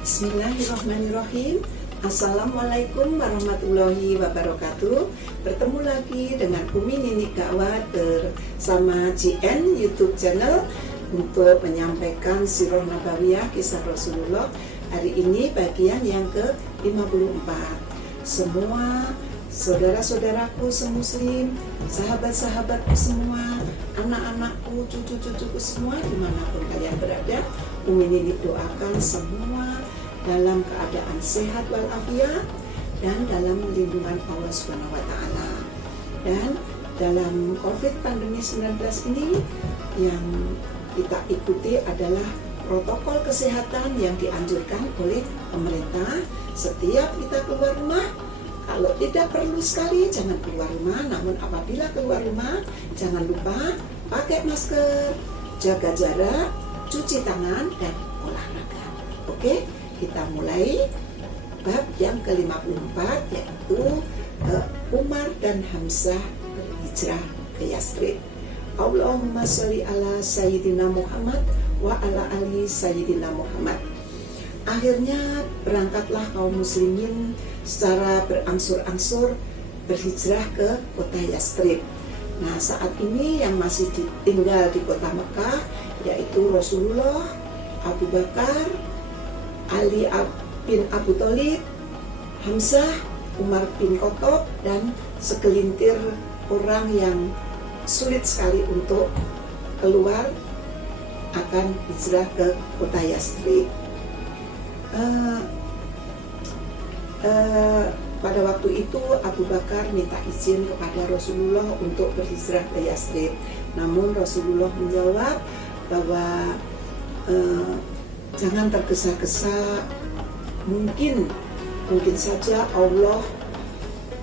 Bismillahirrahmanirrahim. Assalamualaikum warahmatullahi wabarakatuh. Bertemu lagi dengan Umi Nini Gawat bersama GN YouTube channel untuk menyampaikan Sirah Nabawiyah kisah Rasulullah. Hari ini bagian yang ke-54. Semua saudara-saudaraku semuslim, sahabat-sahabatku semua, anak-anakku, cucu-cucuku semua, dimanapun kalian berada, Umi Nini doakan semua dalam keadaan sehat walafiat dan dalam lindungan Allah Subhanahu wa taala. Dan dalam Covid pandemi 19 ini yang kita ikuti adalah protokol kesehatan yang dianjurkan oleh pemerintah. Setiap kita keluar rumah, kalau tidak perlu sekali jangan keluar rumah, namun apabila keluar rumah jangan lupa pakai masker, jaga jarak, cuci tangan, dan olahraga. Oke, kita mulai bab yang ke-54, yaitu Umar dan Hamzah berhijrah ke Yathrib. Allahumma sholli ala Sayyidina Muhammad wa ala ali Sayyidina Muhammad. Akhirnya berangkatlah kaum muslimin secara berangsur-angsur berhijrah ke kota Yathrib. Nah, saat ini yang masih tinggal di kota Mekah yaitu Rasulullah, Abu Bakar, Ali bin Abi Thalib, Hamzah, Umar bin Khattab, dan segelintir orang yang sulit sekali untuk keluar akan hijrah ke kota Yathrib. Pada waktu itu Abu Bakar minta izin kepada Rasulullah untuk berhijrah ke Yathrib. Namun Rasulullah menjawab bahwa jangan tergesa-gesa, mungkin saja Allah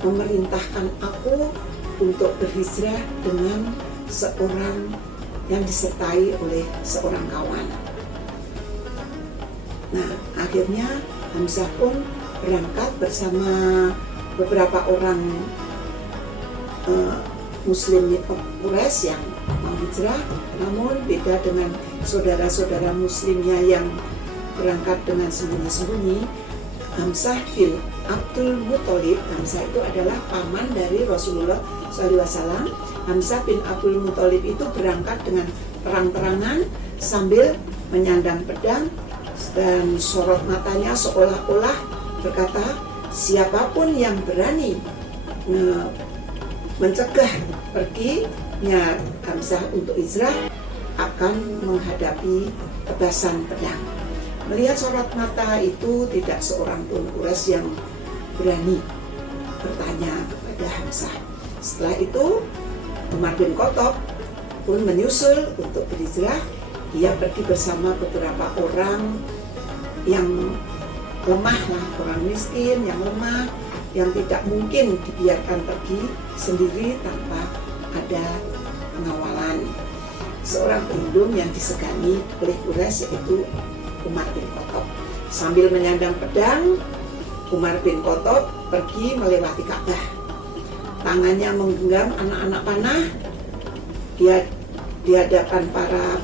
memerintahkan aku untuk berhijrah dengan seorang yang disertai oleh seorang kawan. Nah, akhirnya Hamzah pun berangkat bersama beberapa orang muslim Quraisy yang mau hijrah. Namun beda dengan saudara-saudara muslimnya yang berangkat dengan sembunyi-sembunyi, Hamzah bin Abdul Muthalib. Hamzah itu adalah paman dari Rasulullah SAW. Hamzah bin Abdul Muthalib itu berangkat dengan terang-terangan sambil menyandang pedang dan sorot matanya seolah-olah berkata, siapapun yang berani mencegah perginya Hamzah untuk hijrah akan menghadapi tebasan pedang. Melihat sorot mata itu, tidak seorang pun Quraisy yang berani bertanya kepada Hamzah. Setelah itu Umar bin Khattab pun menyusul untuk berhijrah. Dia pergi bersama beberapa orang yang lemah lah, orang miskin yang lemah, yang tidak mungkin dibiarkan pergi sendiri tanpa ada pengawalan. Seorang pelindung yang disegani oleh Quraisy yaitu Umar bin Khattab. Sambil menyandang pedang, Umar bin Khattab pergi melewati Ka'bah. Tangannya menggenggam anak-anak panah. Dia di hadapan para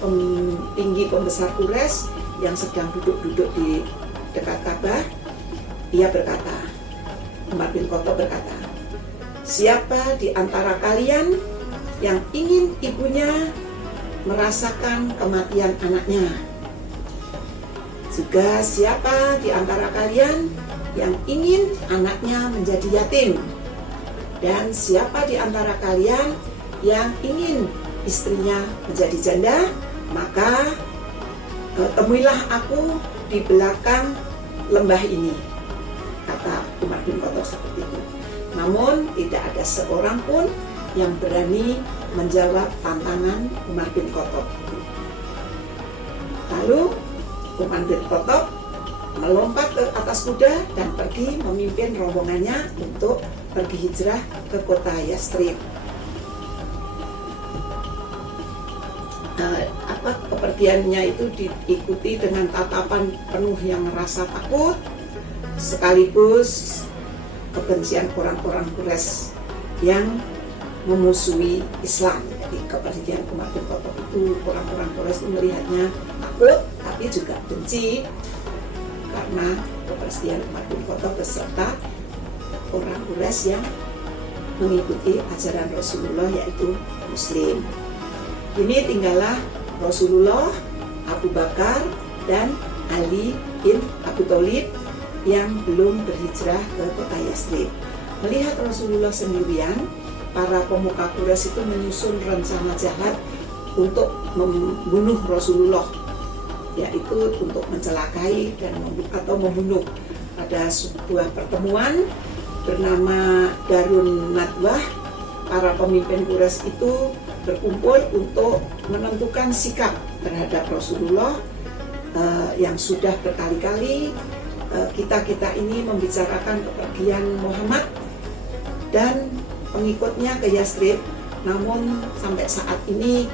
tinggi pembesar Quraisy yang sedang duduk-duduk di dekat Ka'bah. Dia berkata, Umar bin Khattab berkata, siapa di antara kalian yang ingin ibunya merasakan kematian anaknya? Juga siapa di antara kalian yang ingin anaknya menjadi yatim? Dan siapa di antara kalian yang ingin istrinya menjadi janda? Maka temuilah aku di belakang lembah ini, kata Umar bin Khattab seperti itu. Namun tidak ada seorang pun yang berani menjawab tantangan Umar bin Khattab. Lalu Umar bin Khattab melompat ke atas kuda dan pergi memimpin rombongannya untuk pergi hijrah ke kota Yathrib. Kepergiannya itu diikuti dengan tatapan penuh yang merasa takut sekaligus kebencian orang-orang Quraisy yang memusuhi Islam. Jadi kepergian Umar bin Khattab itu orang-orang Quraisy melihatnya takut tapi juga benci karena kepastian umat bin Khattab beserta orang Quraisy yang mengikuti ajaran Rasulullah, yaitu Muslim. Ini tinggallah Rasulullah, Abu Bakar, dan Ali bin Abi Thalib yang belum berhijrah ke kota Yathrib. Melihat Rasulullah sendirian, para pemuka Quraisy itu menyusun rencana jahat untuk membunuh Rasulullah, yaitu untuk mencelakai dan membunuh. Pada sebuah pertemuan bernama Darun Nadwah, para pemimpin Quraisy itu berkumpul untuk menentukan sikap terhadap Rasulullah yang sudah berkali-kali kita ini membicarakan kepergian Muhammad dan pengikutnya ke Yathrib, namun sampai saat ini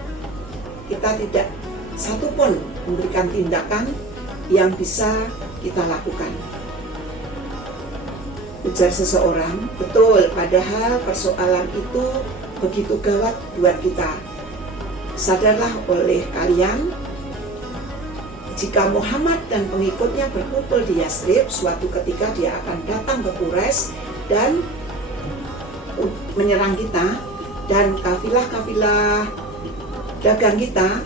kita tidak satupun memberikan tindakan yang bisa kita lakukan. Ujar seseorang, betul, padahal persoalan itu begitu gawat buat kita. Sadarlah oleh kalian, jika Muhammad dan pengikutnya berkumpul di Yathrib, suatu ketika dia akan datang ke Quraisy dan menyerang kita, dan kafilah-kafilah dagang kita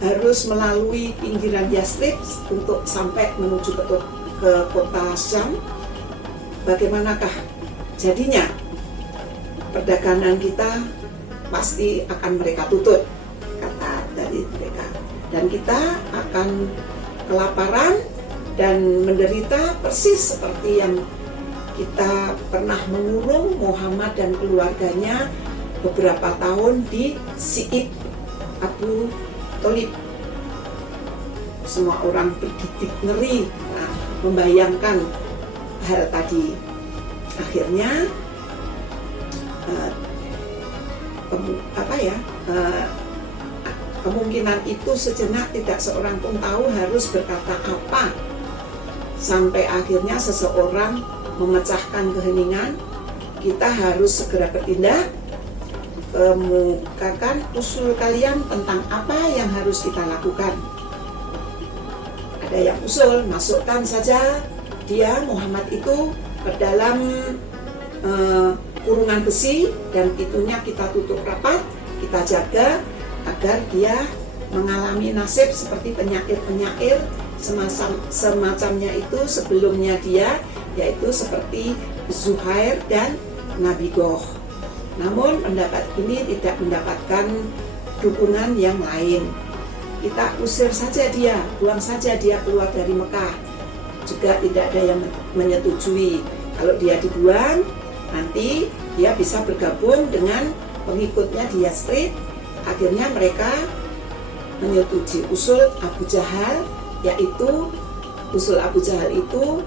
harus melalui pinggiran Yathrib untuk sampai menuju ke kota Syam. Bagaimanakah jadinya? Perdagangan kita pasti akan mereka tutup, kata dari mereka, dan kita akan kelaparan dan menderita persis seperti yang kita pernah mengurung Muhammad dan keluarganya beberapa tahun di Si'ib Abu Thalib. Semua orang bergidik ngeri membayangkan hal tadi. Akhirnya kemungkinan itu sejenak tidak seorang pun tahu harus berkata apa, sampai akhirnya seseorang memecahkan keheningan. Kita harus segera bertindak, kemukakan usul kalian tentang apa yang harus kita lakukan. Ada yang usul, masukkan saja dia Muhammad itu ke dalam kurungan besi dan pintunya kita tutup rapat, kita jaga agar dia mengalami nasib seperti penyair-penyair semacamnya itu sebelumnya dia, yaitu seperti Zuhair dan Nabi Goh. Namun pendapat ini tidak mendapatkan dukungan yang lain. Kita usir saja dia, buang saja dia keluar dari Mekah. Juga tidak ada yang menyetujui. Kalau dia dibuang, nanti dia bisa bergabung dengan pengikutnya di Yathrib. Akhirnya mereka menyetujui usul Abu Jahal, yaitu usul Abu Jahal itu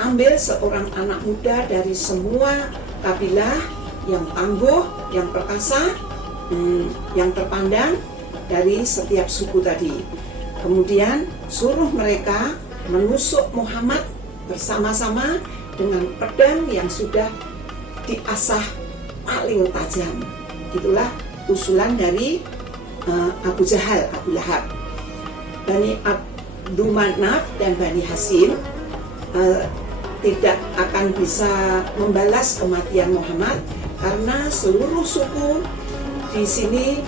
ambil seorang anak muda dari semua kabilah yang tangguh, yang perkasa, yang terpandang dari setiap suku tadi. Kemudian suruh mereka menusuk Muhammad bersama-sama dengan pedang yang sudah diasah paling tajam. Itulah usulan dari Abu Jahal, Abu Lahab. Bani Abdul Manaf dan Bani Hashim tidak akan bisa membalas kematian Muhammad karena seluruh suku di sini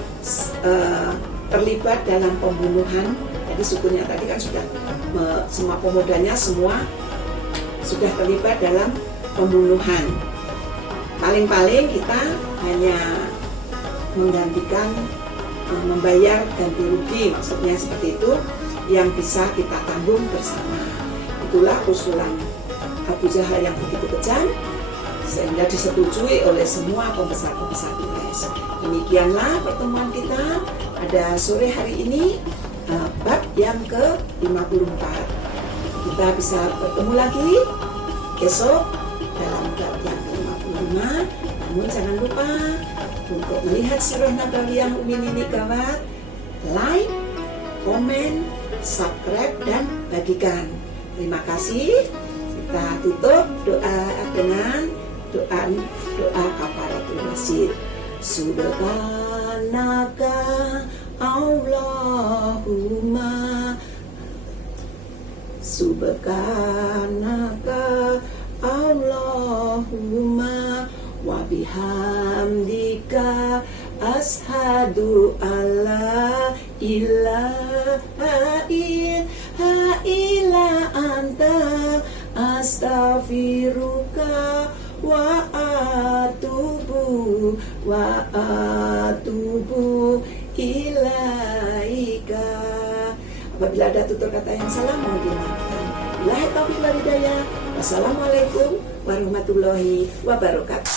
terlibat dalam pembunuhan. Jadi sukunya tadi kan sudah semua pemudanya semua sudah terlibat dalam pembunuhan. Paling-paling kita hanya menggantikan membayar ganti rugi, maksudnya seperti itu, yang bisa kita tanggung bersama. Itulah usulan Abu Jahal yang begitu kejam sehingga disetujui oleh semua pembesar-pembesar Quraisy. Demikianlah pertemuan kita pada sore hari ini, bab yang ke-54. Kita bisa bertemu lagi besok dalam bab yang ke-55. Namun jangan lupa untuk melihat sirah Nabawiyah Umi Nini Gawat, like, komen, subscribe, dan bagikan. Terima kasih. Kita tutup doa dengan doa kafaratul masjid. Subhanaka Allahumma subhanaka Allahumma wa bihamdika ashadu alla ilaha illa anta astaghfiruka wa atubu ilaika. Apabila ada tutur kata yang salah mohon dimaafkan. Billahi taufiq wal hidayah. Wassalamualaikum warahmatullahi wabarakatuh.